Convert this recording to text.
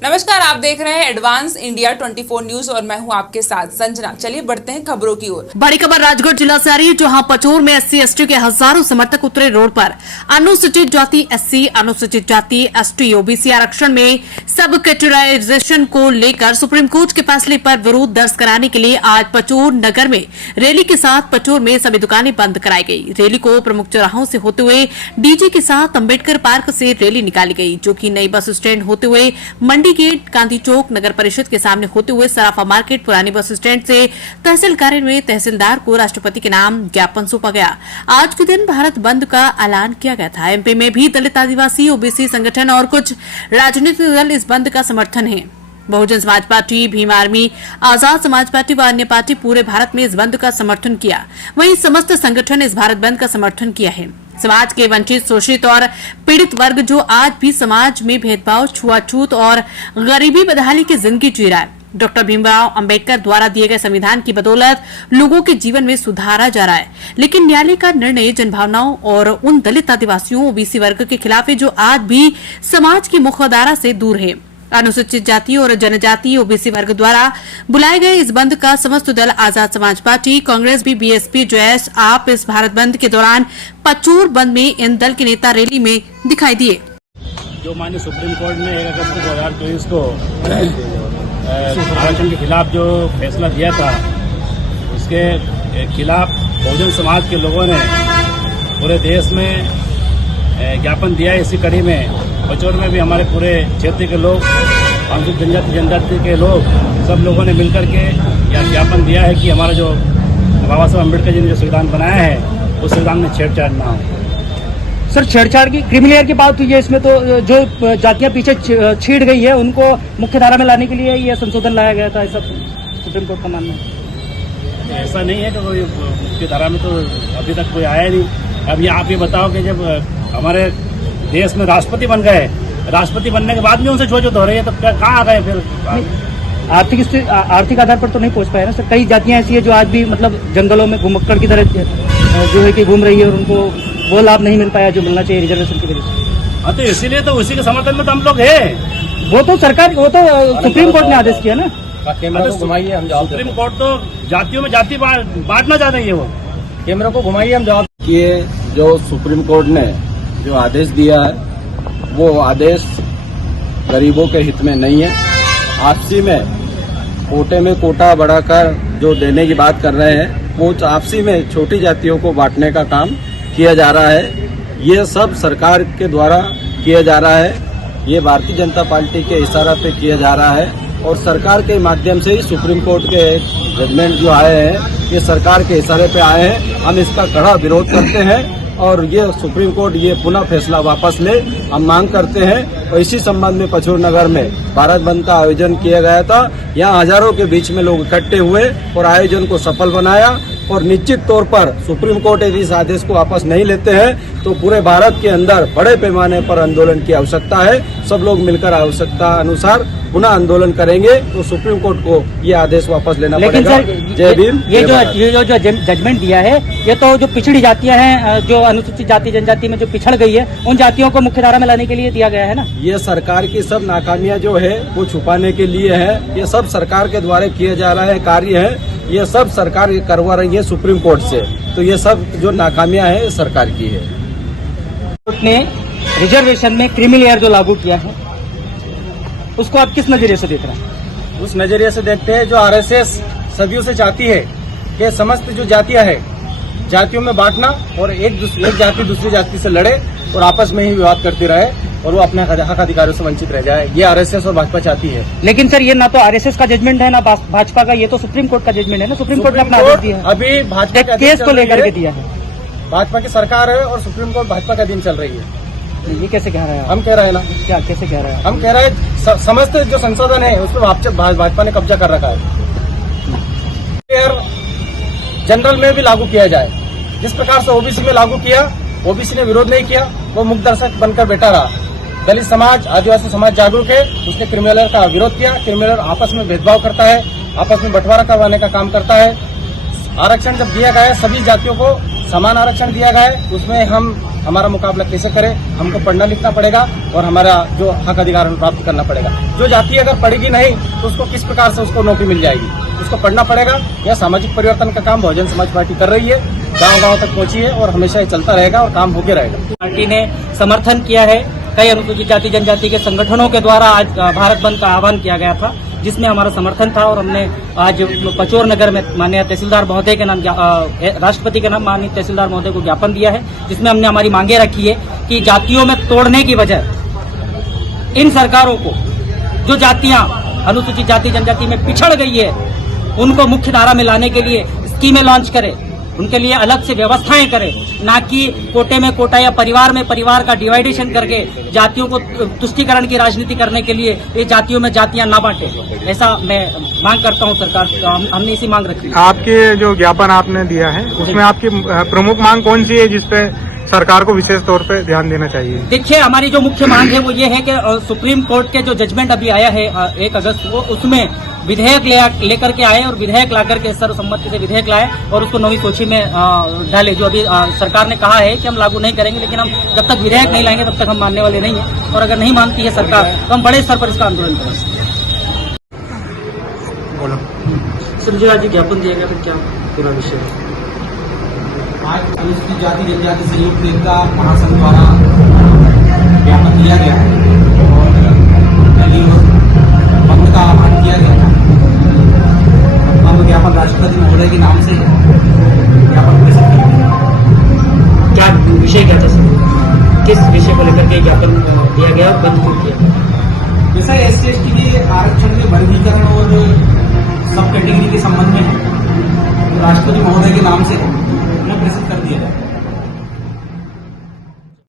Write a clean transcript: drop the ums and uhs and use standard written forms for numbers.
नमस्कार, आप देख रहे हैं एडवांस इंडिया 24 न्यूज और मैं हूं आपके साथ संजना। चलिए बढ़ते हैं खबरों की ओर। बड़ी खबर राजगढ़ जिला से आ रही है, जहां पचोर में SC/ST के हजारों समर्थक उतरे रोड पर। अनुसूचित जाति SC, अनुसूचित जाति ST, OBC आरक्षण में सब कैटेगराइजेशन को लेकर सुप्रीम कोर्ट के फैसले पर विरोध दर्ज कराने के लिए आज पचोर नगर में रैली के साथ पचोर में सभी दुकानें बंद कराई गई। रैली को प्रमुख चौराहों से होते हुए डीजे के साथ अम्बेडकर पार्क से रैली निकाली गई, जो कि नई बस स्टैंड होते हुए मंडी गेट, गांधी चौक, नगर परिषद के सामने होते हुए सराफा मार्केट, पुरानी बस स्टैंड से तहसील कार्यालय में तहसीलदार को राष्ट्रपति के नाम ज्ञापन सौंपा गया। आज के दिन भारत बंद का ऐलान किया गया था। MP में भी दलित, आदिवासी, OBC संगठन और कुछ राजनीतिक दल इस बंद का समर्थन है। Bahujan Samaj party, Bhim army, Azad Samaj party व अन्य पार्टी पूरे भारत में इस बंद का समर्थन किया। वहीं समस्त संगठन इस भारत बंद का समर्थन किया है। समाज के वंचित, शोषित और पीड़ित वर्ग जो आज भी समाज में भेदभाव, छुआछूत और गरीबी बदहाली की जिंदगी जी रहा है, डॉक्टर भीमराव अंबेडकर द्वारा दिए गए संविधान की बदौलत लोगों के जीवन में सुधारा जा रहा है। लेकिन न्यायालय का निर्णय जनभावनाओं और उन दलित, आदिवासियों, OBC वर्ग के खिलाफ है जो आज भी समाज की मुख्यधारा से दूर है। अनुसूचित जाति और जनजाति OBC वर्ग द्वारा बुलाए गए इस बंद का समस्त दल, Azad Samaj party, Congress, BSP, JS, आप इस भारत बंद के दौरान पचोर बंद में इन दल के नेता रैली में दिखाई दिए। जो माननीय सुप्रीम कोर्ट ने 1 अगस्त 2024 को आरक्षण के खिलाफ जो फैसला दिया था, उसके खिलाफ बहुजन समाज के लोगों ने पूरे देश में ज्ञापन दिया है। इसी कड़ी में पचोर में भी हमारे पूरे क्षेत्र के लोग, अनुसूचित जनजाति के लोग, सब लोगों ने मिलकर के यह ज्ञापन दिया है कि हमारा जो बाबा साहब अम्बेडकर जी ने जो संविधान बनाया है, उस संविधान में छेड़छाड़ ना हो। सर, छेड़छाड़ की क्रिमिनल की बात हुई है इसमें, तो जो जातियां पीछे छीड़ गई है उनको मुख्य धारा में लाने के लिए यह संशोधन लाया गया था, ऐसा सुप्रीम कोर्ट का मानना है। ऐसा नहीं है कि कोई मुख्य धारा में तो अभी तक कोई आया नहीं। अब आप ये बताओ कि जब हमारे देश में राष्ट्रपति बन गए, राष्ट्रपति बनने के बाद भी उनसे छूछूत हो रही है, तो कहाँ आ गए फिर? आर्थिक आधार पर तो नहीं पहुंच पाए ना सर। कई जातियां ऐसी है जो आज भी मतलब जंगलों में घुमक्कड़ की तरह जो है कि घूम रही है और उनको वो लाभ नहीं मिल पाया जो मिलना चाहिए रिजर्वेशन की वजह से। हाँ, तो इसीलिए तो उसी के समर्थन में तो हम लोग है। वो तो सरकार, वो तो सुप्रीम कोर्ट ने आदेश किया ना। कैमरा को घुमाइए, हम जवाब। सुप्रीम कोर्ट तो जातियों में जाति बांटना चाह रही है। वो कैमरा को घुमाइए, हम जवाब। ये जो सुप्रीम कोर्ट ने जो आदेश दिया है, वो आदेश गरीबों के हित में नहीं है। आपसी में कोटे में कोटा बढ़ाकर जो देने की बात कर रहे हैं, वो आपसी में छोटी जातियों को बांटने का काम किया जा रहा है। ये सब सरकार के द्वारा किया जा रहा है। ये भारतीय जनता पार्टी के इशारा पे किया जा रहा है और सरकार के माध्यम से ही सुप्रीम कोर्ट के जजमेंट जो आए हैं, ये सरकार के इशारे पे आए हैं। हम इसका कड़ा विरोध करते हैं और ये सुप्रीम कोर्ट ये पुनः फैसला वापस ले, हम मांग करते हैं। और इसी संबंध में पचोर नगर में भारत बंद का आयोजन किया गया था। यहाँ हजारों के बीच में लोग इकट्ठे हुए और आयोजन को सफल बनाया। और निश्चित तौर पर सुप्रीम कोर्ट यदि इस आदेश को वापस नहीं लेते हैं तो पूरे भारत के अंदर बड़े पैमाने पर आंदोलन की आवश्यकता है। सब लोग मिलकर आवश्यकता अनुसार पुनः आंदोलन करेंगे तो सुप्रीम कोर्ट को ये आदेश वापस लेना पड़ेगा। जय भीम। ये जो जजमेंट दिया है, ये तो जो पिछड़ी जातियां हैं, जो अनुसूचित जाति जनजाति में जो पिछड़ गई है, उन जातियों को मुख्य धारा में लाने के लिए दिया गया है ना। ये सरकार की सब नाकामियां जो है वो छुपाने के लिए है। ये सब सरकार के द्वारा किया जा रहा है कार्य है। ये सब सरकार करवा रही है सुप्रीम कोर्ट से। तो ये सब जो नाकामियां हैं सरकार की है। कोर्ट ने रिजर्वेशन में क्रीमी लेयर जो लागू किया है, उसको आप किस नजरिए से देख रहे हैं? उस नजरिए से देखते हैं जो RSS सदियों से चाहती है कि समस्त जो जातियां हैं, जातियों में बांटना और एक जाति दूसरी जाति से लड़े और आपस में ही विवाद करती रहे और वो अपने हक अधिकारों से वंचित रह जाए। ये RSS और भाजपा चाहती है। लेकिन सर, ये ना तो RSS का जजमेंट है ना भाजपा का, ये तो सुप्रीम कोर्ट का जजमेंट है ना। सुप्रीम कोर्ट ने अपना आदेश दिया है, अभी भाजपा का केस को लेकर के दिया है। भाजपा की सरकार है और सुप्रीम कोर्ट भाजपा का अधीन चल रही है। ये कैसे कह रहे हैं? हम कह रहे हैं ना। क्या कैसे कह रहे हैं? हम कह रहे हैं समस्त जो संशोधन है उस पर भाजपा ने कब्जा कर रखा है। जनरल में भी लागू किया जाए। जिस प्रकार से OBC में लागू किया, OBC ने विरोध नहीं किया, वो मुक्त दर्शक बनकर बैठा रहा। दलित समाज, आदिवासी समाज जागरूक है, उसने क्रिमिनल का विरोध किया। क्रिमिनल आपस में भेदभाव करता है, आपस में बंटवारा करवाने का काम करता है। आरक्षण जब दिया गया है, सभी जातियों को समान आरक्षण दिया गया है, उसमें हम हमारा मुकाबला कैसे करें, हमको पढ़ना लिखना पड़ेगा और हमारा जो हक अधिकार है प्राप्त करना पड़ेगा। जो जाति अगर पढ़ेगी नहीं तो उसको किस प्रकार से उसको नौकरी मिल जाएगी, उसको पढ़ना पड़ेगा। यह सामाजिक परिवर्तन का काम बहुजन समाज पार्टी कर रही है, गांव-गांव तक पहुंची है और हमेशा ये चलता रहेगा और काम होके रहेगा। पार्टी ने समर्थन किया है। कई अनुसूचित जाति जनजाति के संगठनों के द्वारा आज भारत बंद का आह्वान किया गया था, जिसमें हमारा समर्थन था और हमने आज पचोर नगर में माननीय तहसीलदार महोदय के नाम राष्ट्रपति के नाम माननीय तहसीलदार महोदय को ज्ञापन दिया है, जिसमें हमने हमारी मांगे रखी है कि जातियों में तोड़ने की वजह इन सरकारों को, जो जातियां अनुसूचित जाति जनजाति में पिछड़ गई है, उनको मुख्य धारा में लाने के लिए स्कीमें लॉन्च करे, उनके लिए अलग से व्यवस्थाएं करे, ना कि कोटे में कोटा या परिवार में परिवार का डिवाइडेशन करके जातियों को तुष्टीकरण की राजनीति करने के लिए ये जातियों में जातियां ना बांटे। ऐसा मैं मांग करता हूं सरकार से, हमने इसी मांग रखी है। आपके जो ज्ञापन आपने दिया है उसमें आपकी प्रमुख मांग कौन सी है जिसपे सरकार को विशेष तौर पे ध्यान देना चाहिए? देखिए, हमारी जो मुख्य मांग है वो ये है कि सुप्रीम कोर्ट के जो जजमेंट अभी आया है 1 अगस्त को, उसमें विधेयक लेकर के आए और विधेयक ला करके सर्वसम्मति से विधेयक लाए और उसको नवी सूची में डाले। जो अभी सरकार ने कहा है कि हम लागू नहीं करेंगे, लेकिन हम जब तक विधेयक नहीं लाएंगे तब तक हम मानने वाले नहीं है, और अगर नहीं मानती है सरकार तो हम बड़े स्तर पर इसका आंदोलन करेंगे। सर जी ज्ञापन दिया गया, फिर क्या पूरा विषय है? आज अनुसूचित जाति जनजाति संयुक्त एकता महासंघ द्वारा ज्ञापन दिया गया है और रैली और बंद का आह्वान किया गया था। हम ज्ञापन राष्ट्रपति महोदय के नाम से ज्ञापन प्रेषित करेंगे। क्या विषय क्या था सर? किस विषय को लेकर के ज्ञापन दिया गया और बंद क्यों किया? जैसा SC/ST के आरक्षण के वर्गीकरण और सब कैटेगरी के संबंध में है, तो राष्ट्रपति महोदय के नाम से प्रेषित कर दिया जाए।